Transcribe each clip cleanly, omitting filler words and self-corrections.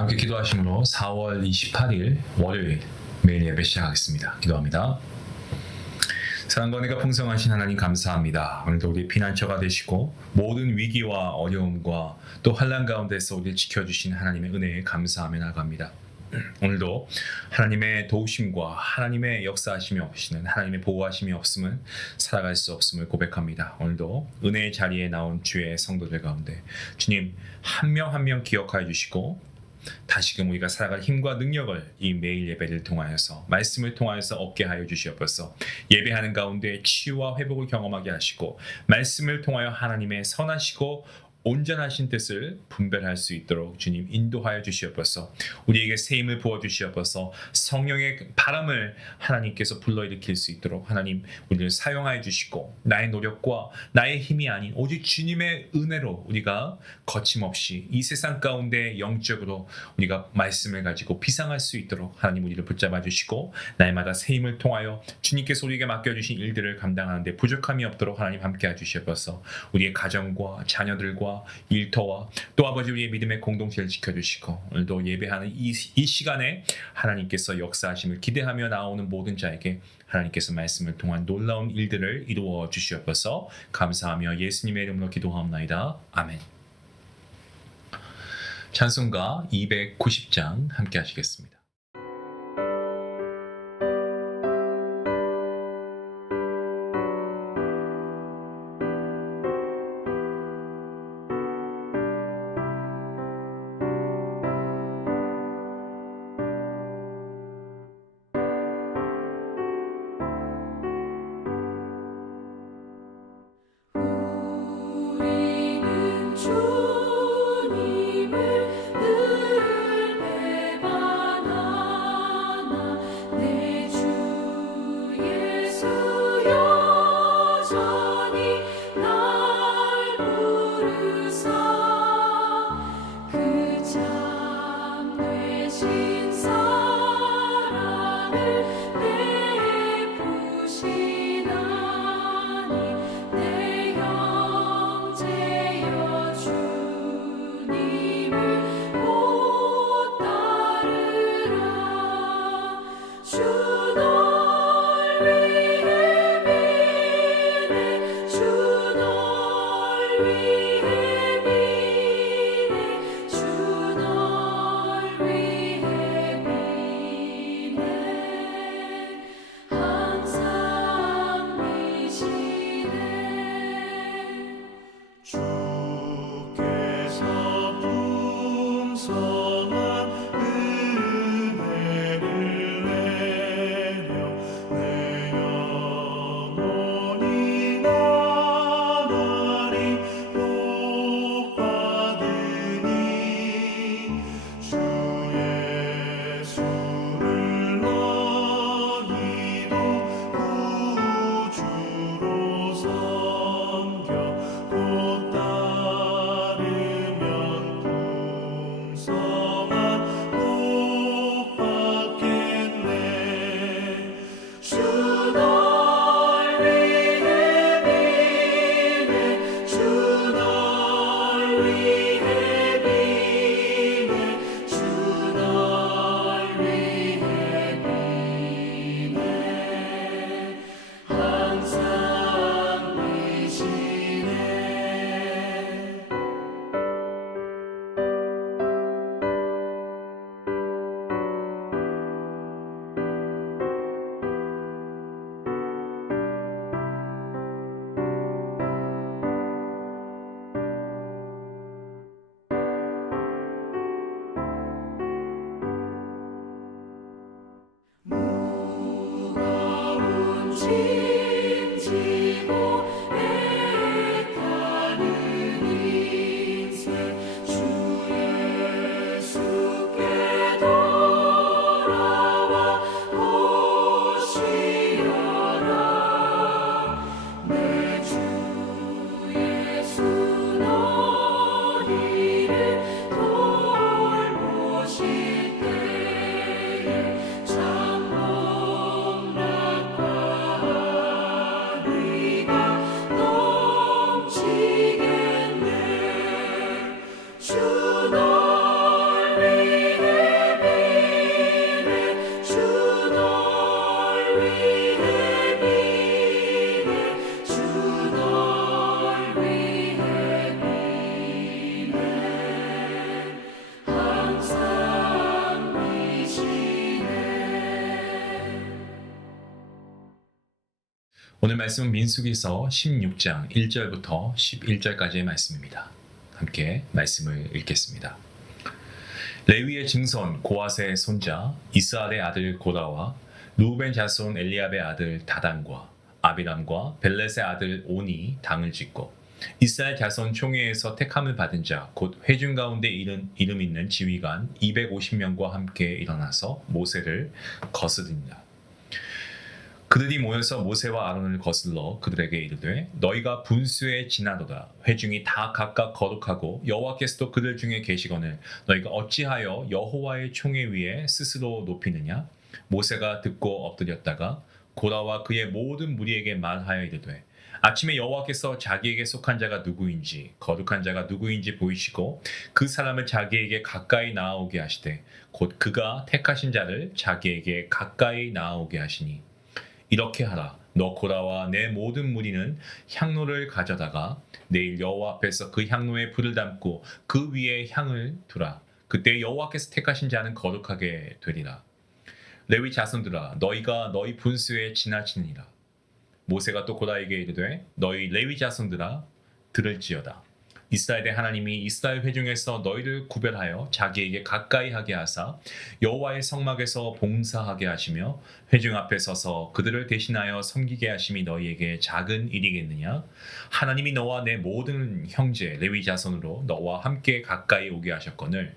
자, 함께 기도하심으로 4월 28일 월요일 매일 예배 시작하겠습니다. 기도합니다. 사랑과 은혜가 풍성하신 하나님 감사합니다. 오늘도 우리 피난처가 되시고 모든 위기와 어려움과 또 환난 가운데서 우리를 지켜주신 하나님의 은혜에 감사하며 나아갑니다. 오늘도 하나님의 도우심과 하나님의 역사하심이 없이는 하나님의 보호하심이 없음은 살아갈 수 없음을 고백합니다. 오늘도 은혜의 자리에 나온 주의 성도들 가운데 주님 한 명 한 명 기억하여 주시고 다시금 우리가 살아갈 힘과 능력을 이 매일 예배를 통하여서 말씀을 통하여서 얻게 하여 주시옵소서. 예배하는 가운데 치유와 회복을 경험하게 하시고 말씀을 통하여 하나님의 선하시고 온전하신 뜻을 분별할 수 있도록 주님 인도하여 주시옵소서. 우리에게 새 힘을 부어 주시옵소서. 성령의 바람을 하나님께서 불러일으킬 수 있도록 하나님 우리를 사용하여 주시고 나의 노력과 나의 힘이 아닌 오직 주님의 은혜로 우리가 거침없이 이 세상 가운데 영적으로 우리가 말씀을 가지고 비상할 수 있도록 하나님 우리를 붙잡아 주시고 날마다 새 힘을 통하여 주님께서 우리에게 맡겨주신 일들을 감당하는데 부족함이 없도록 하나님 함께해 주시옵소서. 우리의 가정과 자녀들과 일터와 또 아버지 우리의 믿음의 공동체를 지켜주시고 오늘도 예배하는 이 시간에 하나님께서 역사하심을 기대하며 나오는 모든 자에게 하나님께서 말씀을 통한 놀라운 일들을 이루어 주시옵소서. 감사하며 예수님의 이름으로 기도하옵나이다. 아멘. 찬송가 290장 함께 하시겠습니다. 주님을 늘 배반하고 오늘 말씀은 민수기서 16장 1절부터 11절까지의 말씀입니다. 함께 말씀을 읽겠습니다. 레위의 증손 고앗의 손자 이스알의 아들 고라와 루벤 자손 엘리압의 아들 다단과 아비람과 벨렛의 아들 온이 당을 짓고 이스라엘 자손 총회에서 택함을 받은 자 곧 회중 가운데 이름 있는 지휘관 250명과 함께 일어나서 모세를 거스르니라. 그들이 모여서 모세와 아론을 거슬러 그들에게 이르되 너희가 분수에 지나도다. 회중이 다 각각 거룩하고 여호와께서도 그들 중에 계시거늘 너희가 어찌하여 여호와의 총회 위에 스스로 높이느냐. 모세가 듣고 엎드렸다가 고라와 그의 모든 무리에게 말하여 이르되 아침에 여호와께서 자기에게 속한 자가 누구인지 거룩한 자가 누구인지 보이시고 그 사람을 자기에게 가까이 나아오게 하시되 곧 그가 택하신 자를 자기에게 가까이 나아오게 하시니 이렇게 하라. 너 고라와 내 모든 무리는 향로를 가져다가 내일 여호와 앞에서 그 향로에 불을 담고 그 위에 향을 두라. 그때 여호와께서 택하신 자는 거룩하게 되리라. 레위 자손들아 너희가 너희 분수에 지나치니라. 모세가 또 고라에게 이르되 너희 레위 자손들아 들을지어다. 이스라엘의 하나님이 이스라엘 회중에서 너희를 구별하여 자기에게 가까이 하게 하사 여호와의 성막에서 봉사하게 하시며 회중 앞에 서서 그들을 대신하여 섬기게 하심이 너희에게 작은 일이겠느냐. 하나님이 너와 내 모든 형제 레위 자손으로 너와 함께 가까이 오게 하셨거늘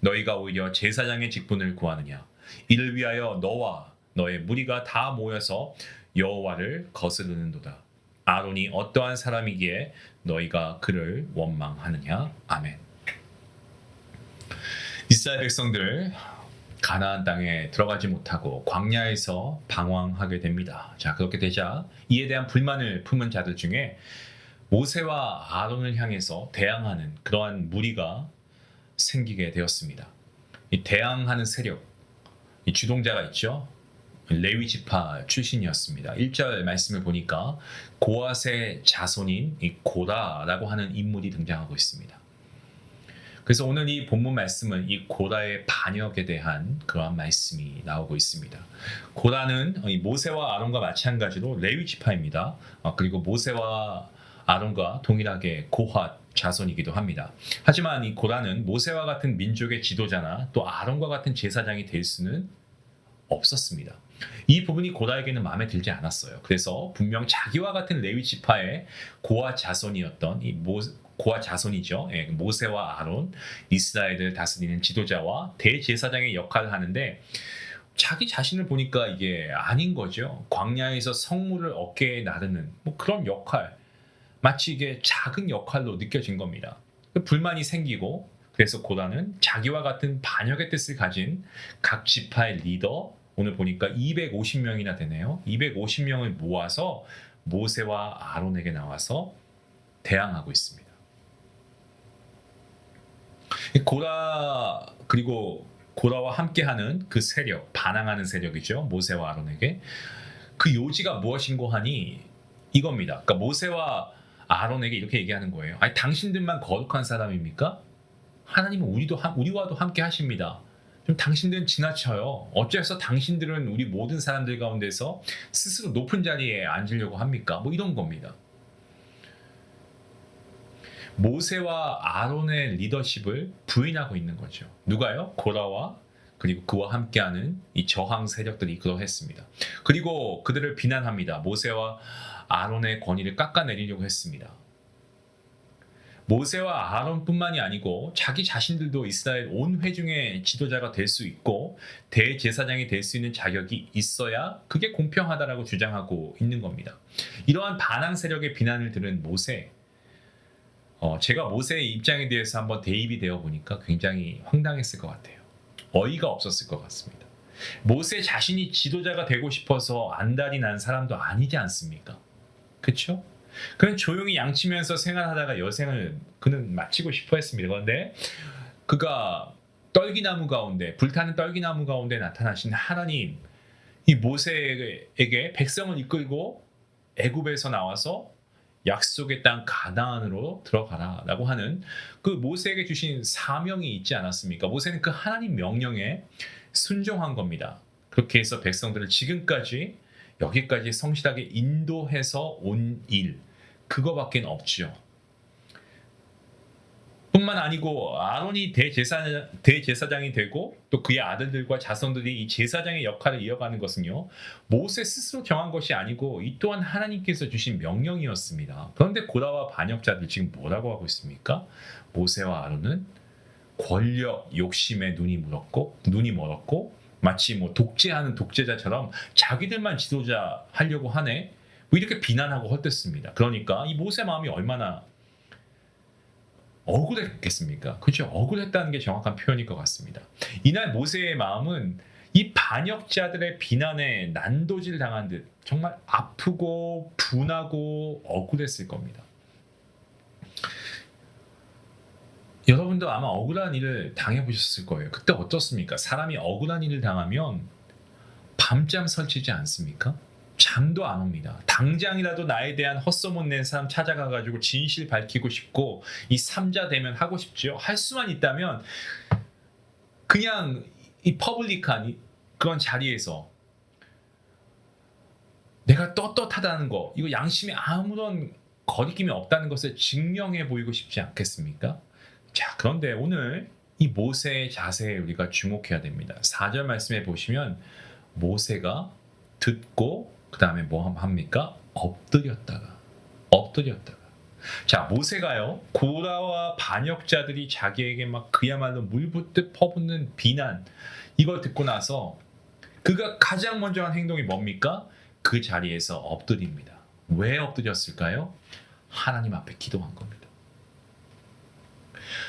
너희가 오히려 제사장의 직분을 구하느냐. 이를 위하여 너와 너의 무리가 다 모여서 여호와를 거스르는도다. 아론이 어떠한 사람이기에 너희가 그를 원망하느냐. 아멘. 이스라엘 백성들 가나안 땅에 들어가지 못하고 광야에서 방황하게 됩니다. 자, 그렇게 되자 이에 대한 불만을 품은 자들 중에 모세와 아론을 향해서 대항하는 그러한 무리가 생기게 되었습니다. 이 대항하는 세력, 이 주동자가 있죠. 레위 지파 출신이었습니다. 1절 말씀을 보니까 고앗의 자손인 이 고라라고 하는 인물이 등장하고 있습니다. 그래서 오늘 이 본문 말씀은 이 고라의 반역에 대한 그러한 말씀이 나오고 있습니다. 고라는 모세와 아론과 마찬가지로 레위 지파입니다. 그리고 모세와 아론과 동일하게 고핫 자손이기도 합니다. 하지만 이 고라는 모세와 같은 민족의 지도자나 또 아론과 같은 제사장이 될 수는 없었습니다. 이 부분이 고라에게는 마음에 들지 않았어요. 그래서 분명 자기와 같은 레위 지파의 고아 자손이었던 고아 자손이죠. 모세와 아론, 이스라엘을 다스리는 지도자와 대제사장의 역할을 하는데 자기 자신을 보니까 이게 아닌 거죠. 광야에서 성물을 어깨에 나르는 그런 역할, 마치 이게 작은 역할로 느껴진 겁니다. 불만이 생기고 그래서 고라는 자기와 같은 반역의 뜻을 가진 각 지파의 리더, 오늘 보니까 250명이나 되네요. 250명을 모아서 모세와 아론에게 나와서 대항하고 있습니다. 고라 그리고 고라와 함께하는 그 세력, 반항하는 세력이죠. 모세와 아론에게 그 요지가 무엇인고 하니 이겁니다. 그러니까 모세와 아론에게 이렇게 얘기하는 거예요. 아니 당신들만 거룩한 사람입니까? 하나님은 우리와도 함께 하십니다. 좀 당신들은 지나쳐요. 어째서 당신들은 우리 모든 사람들 가운데서 스스로 높은 자리에 앉으려고 합니까? 이런 겁니다. 모세와 아론의 리더십을 부인하고 있는 거죠. 누가요? 고라와 그리고 그와 함께하는 이 저항 세력들이 그러했습니다. 그리고 그들을 비난합니다. 모세와 아론의 권위를 깎아내리려고 했습니다. 모세와 아론뿐만이 아니고 자기 자신들도 이스라엘 온 회중의 지도자가 될 수 있고 대제사장이 될 수 있는 자격이 있어야 그게 공평하다라고 주장하고 있는 겁니다. 이러한 반항 세력의 비난을 들은 모세, 제가 모세의 입장에 대해서 한번 대입이 되어 보니까 굉장히 황당했을 것 같아요. 어이가 없었을 것 같습니다. 모세 자신이 지도자가 되고 싶어서 안달이 난 사람도 아니지 않습니까? 그렇죠? 그는 조용히 양치면서 생활하다가 여생을 그는 마치고 싶어 했습니다. 그런데 그가 떨기나무 가운데, 불타는 떨기나무 가운데 나타나신 하나님, 이 모세에게 백성을 이끌고 애굽에서 나와서 약속의 땅 가나안으로 들어가라라고 하는 그 모세에게 주신 사명이 있지 않았습니까? 모세는 그 하나님 명령에 순종한 겁니다. 그렇게 해서 백성들을 지금까지 여기까지 성실하게 인도해서 온 일, 그거밖에 없죠. 뿐만 아니고 아론이 대제사장이 되고 또 그의 아들들과 자손들이 이 제사장의 역할을 이어가는 것은요, 모세 스스로 정한 것이 아니고 이 또한 하나님께서 주신 명령이었습니다. 그런데 고라와 반역자들 지금 뭐라고 하고 있습니까? 모세와 아론은 권력 욕심에 눈이 멀었고 마치 뭐 독재하는 독재자처럼 자기들만 지도자 하려고 하네, 뭐 이렇게 비난하고 헛됐습니다. 그러니까 이 모세 마음이 얼마나 억울했겠습니까? 그렇죠. 억울했다는 게 정확한 표현일 것 같습니다. 이날 모세의 마음은 이 반역자들의 비난에 난도질 당한 듯 정말 아프고 분하고 억울했을 겁니다. 여러분도 아마 억울한 일을 당해보셨을 거예요. 그때 어떻습니까? 사람이 억울한 일을 당하면 밤잠 설치지 않습니까? 잠도 안 옵니다. 당장이라도 나에 대한 헛소문 낸 사람 찾아가가지고 진실 밝히고 싶고 이 삼자 대면 하고 싶죠. 할 수만 있다면 그냥 이 퍼블릭한 그런 자리에서 내가 떳떳하다는 거, 이거 양심에 아무런 거리낌이 없다는 것을 증명해 보이고 싶지 않겠습니까? 자, 그런데 오늘 이 모세의 자세에 우리가 주목해야 됩니다. 4절 말씀에 보시면 모세가 듣고 그 다음에 뭐 합니까? 엎드렸다가. 자, 모세가요, 고라와 반역자들이 자기에게 막 그야말로 물붓듯 퍼붓는 비난, 이걸 듣고 나서 그가 가장 먼저 한 행동이 뭡니까? 그 자리에서 엎드립니다. 왜 엎드렸을까요? 하나님 앞에 기도한 겁니다.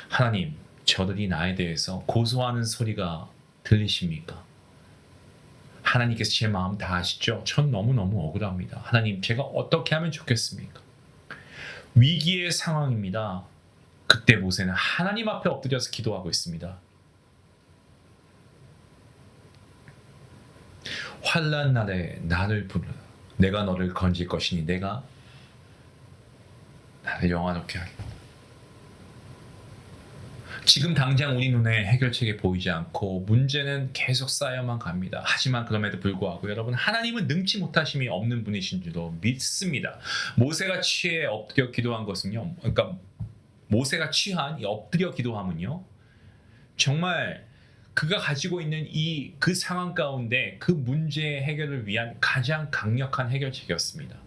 하나님, 저들이 나에 대해서 고소하는 소리가 들리십니까? 하나님께서 제 마음 다 아시죠? 전 너무너무 억울합니다. 하나님, 제가 어떻게 하면 좋겠습니까? 위기의 상황입니다. 그때 모세는 하나님 앞에 엎드려서 기도하고 있습니다. 환난 날에 나를 부르라. 내가 너를 건질 것이니 내가 나를 영화롭게 하겠다. 지금 당장 우리 눈에 해결책이 보이지 않고 문제는 계속 쌓여만 갑니다. 하지만 그럼에도 불구하고 여러분, 하나님은 능치 못하심이 없는 분이신 줄로 믿습니다. 모세가 취해 엎드려 기도한 것은요, 그러니까 모세가 취한 이 엎드려 기도함은요, 정말 그가 가지고 있는 그 상황 가운데 그 문제의 해결을 위한 가장 강력한 해결책이었습니다.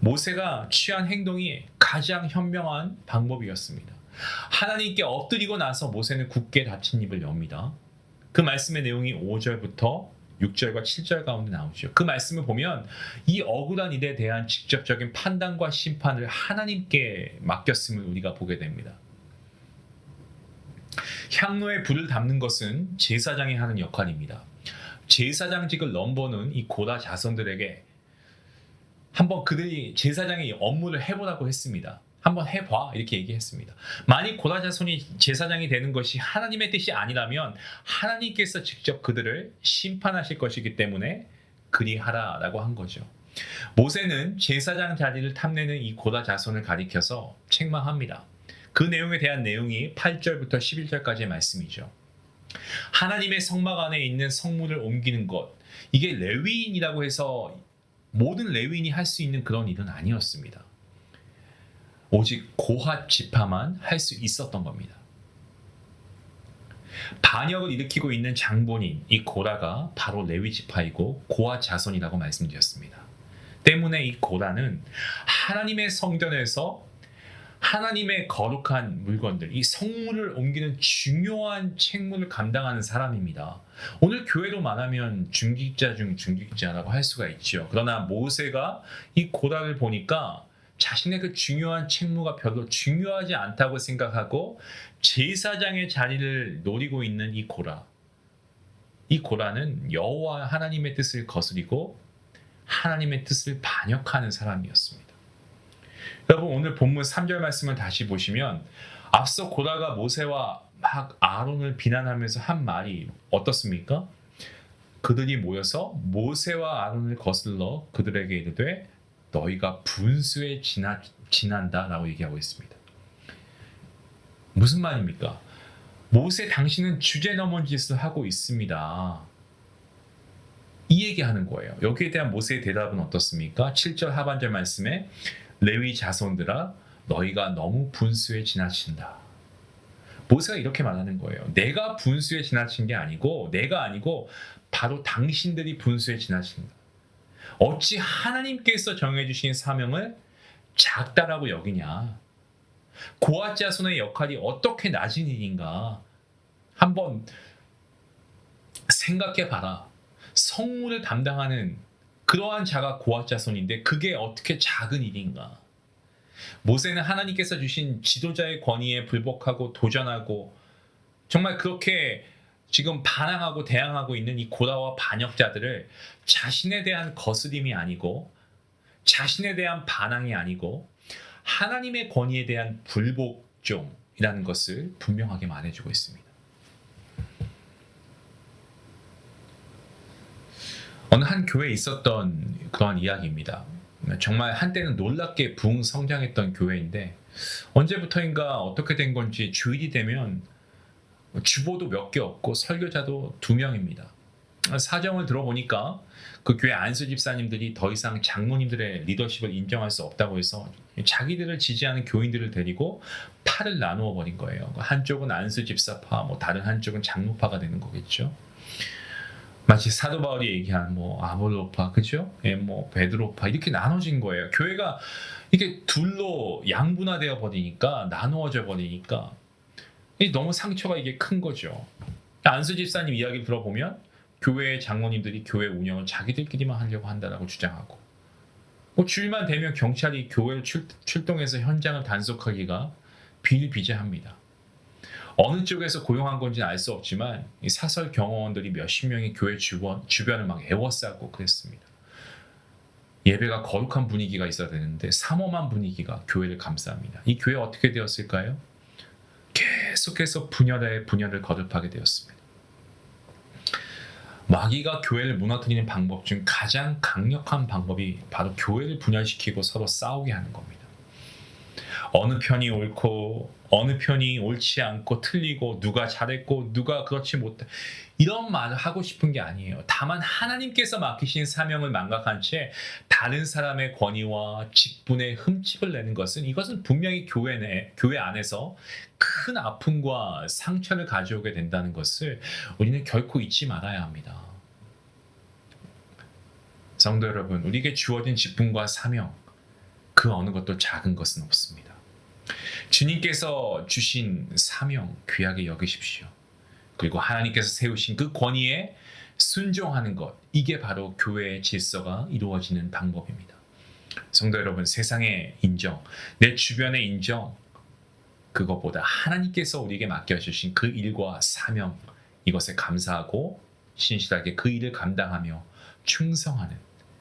모세가 취한 행동이 가장 현명한 방법이었습니다. 하나님께 엎드리고 나서 모세는 굳게 닫힌 입을 엽니다. 그 말씀의 내용이 5절부터 6절과 7절 가운데 나오죠. 그 말씀을 보면 이 억울한 일에 대한 직접적인 판단과 심판을 하나님께 맡겼음을 우리가 보게 됩니다. 향로에 불을 담는 것은 제사장이 하는 역할입니다. 제사장직을 넘보는 이 고라 자손들에게 한번 그들이 제사장의 업무를 해보라고 했습니다. 한번 해봐, 이렇게 얘기했습니다. 만약 고라 자손이 제사장이 되는 것이 하나님의 뜻이 아니라면 하나님께서 직접 그들을 심판하실 것이기 때문에 그리하라라고 한 거죠. 모세는 제사장 자리를 탐내는 이 고라 자손을 가리켜서 책망합니다. 그 내용에 대한 내용이 8절부터 11절까지의 말씀이죠. 하나님의 성막 안에 있는 성물을 옮기는 것, 이게 레위인이라고 해서 모든 레위인이 할 수 있는 그런 일은 아니었습니다. 오직 고핫 지파만 할 수 있었던 겁니다. 반역을 일으키고 있는 장본인 이 고라가 바로 레위 지파이고 고핫 자손이라고 말씀드렸습니다. 때문에 이 고라는 하나님의 성전에서 하나님의 거룩한 물건들, 이 성물을 옮기는 중요한 책무를 감당하는 사람입니다. 오늘 교회로 말하면 중직자 중 중직자라고 할 수가 있죠. 그러나 모세가 이 고라를 보니까 자신의 그 중요한 책무가 별로 중요하지 않다고 생각하고 제사장의 자리를 노리고 있는 이 고라는 여호와 하나님의 뜻을 거스리고 하나님의 뜻을 반역하는 사람이었습니다. 여러분, 오늘 본문 3절 말씀을 다시 보시면 앞서 고라가 모세와 막 아론을 비난하면서 한 말이 어떻습니까? 그들이 모여서 모세와 아론을 거슬러 그들에게 이르되 너희가 분수에 지난다라고 얘기하고 있습니다. 무슨 말입니까? 모세, 당신은 주제 넘은 짓을 하고 있습니다. 이 얘기하는 거예요. 여기에 대한 모세의 대답은 어떻습니까? 7절 하반절 말씀에 레위 자손들아 너희가 너무 분수에 지나친다. 모세가 이렇게 말하는 거예요. 내가 분수에 지나친 게 아니고 내가 아니고 바로 당신들이 분수에 지나친다. 어찌 하나님께서 정해주신 사명을 작다라고 여기냐. 고앗 자손의 역할이 어떻게 낮은 일인가. 한번 생각해봐라. 성문을 담당하는 그러한 자가 고앗 자손인데 그게 어떻게 작은 일인가. 모세는 하나님께서 주신 지도자의 권위에 불복하고 도전하고 정말 그렇게 지금 반항하고 대항하고 있는 이 고라와 반역자들을 자신에 대한 거스림이 아니고 자신에 대한 반항이 아니고 하나님의 권위에 대한 불복종이라는 것을 분명하게 말해주고 있습니다. 어느 한 교회에 있었던 그런 이야기입니다. 정말 한때는 놀랍게 부흥 성장했던 교회인데 언제부터인가 어떻게 된 건지 주일이 되면 주보도 몇 개 없고 설교자도 2명입니다. 사정을 들어보니까 그 교회 안수 집사님들이 더 이상 장로님들의 리더십을 인정할 수 없다고 해서 자기들을 지지하는 교인들을 데리고 파를 나누어 버린 거예요. 한쪽은 안수 집사파, 다른 한쪽은 장로파가 되는 거겠죠. 마치 사도 바울이 얘기한 아볼로파, 그죠? 베드로파 이렇게 나눠진 거예요. 교회가 이게 둘로 양분화되어 버리니까 나누어져 버리니까 너무 상처가 이게 큰 거죠. 안수 집사님 이야기를 들어보면 교회 장로님들이 교회 운영을 자기들끼리만 하려고 한다라고 주장하고 주일만 되면 경찰이 교회를 출동해서 현장을 단속하기가 비일비재합니다. 어느 쪽에서 고용한 건지는 알 수 없지만 이 사설 경호원들이 몇십 명이 교회 주변을 막 에워싸고 그랬습니다. 예배가 거룩한 분위기가 있어야 되는데 삼엄한 분위기가 교회를 감싸합니다. 이 교회 어떻게 되었을까요? 계속해서 분열을 거듭하게 되었습니다. 마귀가 교회를 무너뜨리는 방법 중 가장 강력한 방법이 바로 교회를 분열시키고 서로 싸우게 하는 겁니다. 어느 편이 옳고 어느 편이 옳지 않고 틀리고 누가 잘했고 누가 그렇지 못해 이런 말을 하고 싶은 게 아니에요. 다만 하나님께서 맡기신 사명을 망각한 채 다른 사람의 권위와 직분에 흠집을 내는 이것은 분명히 교회 안에서 큰 아픔과 상처를 가져오게 된다는 것을 우리는 결코 잊지 말아야 합니다. 성도 여러분, 우리에게 주어진 직분과 사명 그 어느 것도 작은 것은 없습니다. 주님께서 주신 사명 귀하게 여기십시오. 그리고 하나님께서 세우신 그 권위에 순종하는 것, 이게 바로 교회의 질서가 이루어지는 방법입니다. 성도 여러분, 세상의 인정, 내 주변의 인정, 그것보다 하나님께서 우리에게 맡겨주신 그 일과 사명, 이것에 감사하고 신실하게 그 일을 감당하며 충성하는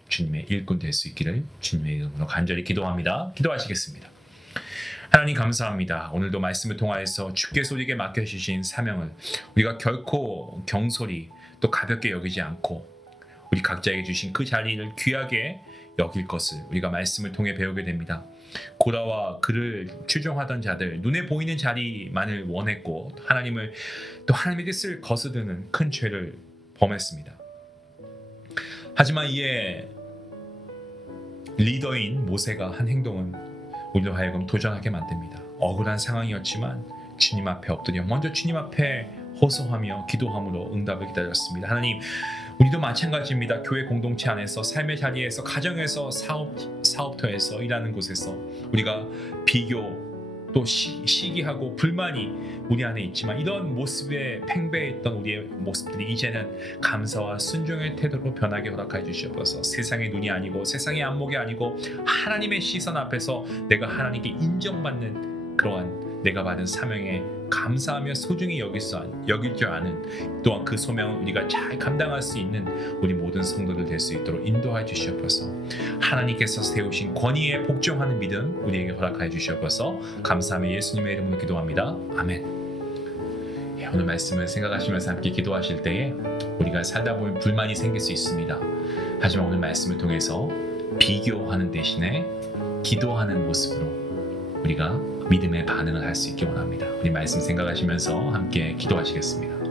주님의 일꾼 될 수 있기를 주님의 이름으로 간절히 기도합니다. 기도하시겠습니다. 하나님 감사합니다. 오늘도 말씀을 통하여서 주께서 우리에게 맡겨주신 사명을 우리가 결코 경솔히 또 가볍게 여기지 않고 우리 각자에게 주신 그 자리를 귀하게 여길 것을 우리가 말씀을 통해 배우게 됩니다. 고라와 그를 추종하던 자들, 눈에 보이는 자리만을 원했고 하나님의 뜻을 거스르는 큰 죄를 범했습니다. 하지만 이에 리더인 모세가 한 행동은 우리로 하여금 도전하게 만듭니다. 억울한 상황이었지만 주님 앞에 엎드려 먼저 주님 앞에 호소하며 기도함으로 응답을 기다렸습니다. 하나님, 우리도 마찬가지입니다. 교회 공동체 안에서, 삶의 자리에서, 가정에서, 사업터에서, 일하는 곳에서 우리가 비교 또 시기하고 불만이 우리 안에 있지만 이런 모습에 팽배했던 우리의 모습들이 이제는 감사와 순종의 태도로 변하게 허락해 주시옵소서. 세상의 눈이 아니고 세상의 안목이 아니고 하나님의 시선 앞에서 내가 하나님께 인정받는 그러한 내가 받은 사명에 감사하며 소중히 여길 줄 아는 또한 그 소명을 우리가 잘 감당할 수 있는 우리 모든 성도들 될 수 있도록 인도해 주시옵소서. 하나님께서 세우신 권위에 복종하는 믿음 우리에게 허락해 주시옵소서. 감사하며 예수님의 이름으로 기도합니다. 아멘. 오늘 말씀을 생각하시면서 함께 기도하실 때에 우리가 살다 보면 불만이 생길 수 있습니다. 하지만 오늘 말씀을 통해서 비교하는 대신에 기도하는 모습으로 우리가 믿음의 반응을 할 수 있기 원합니다. 우리 말씀 생각하시면서 함께 기도하시겠습니다.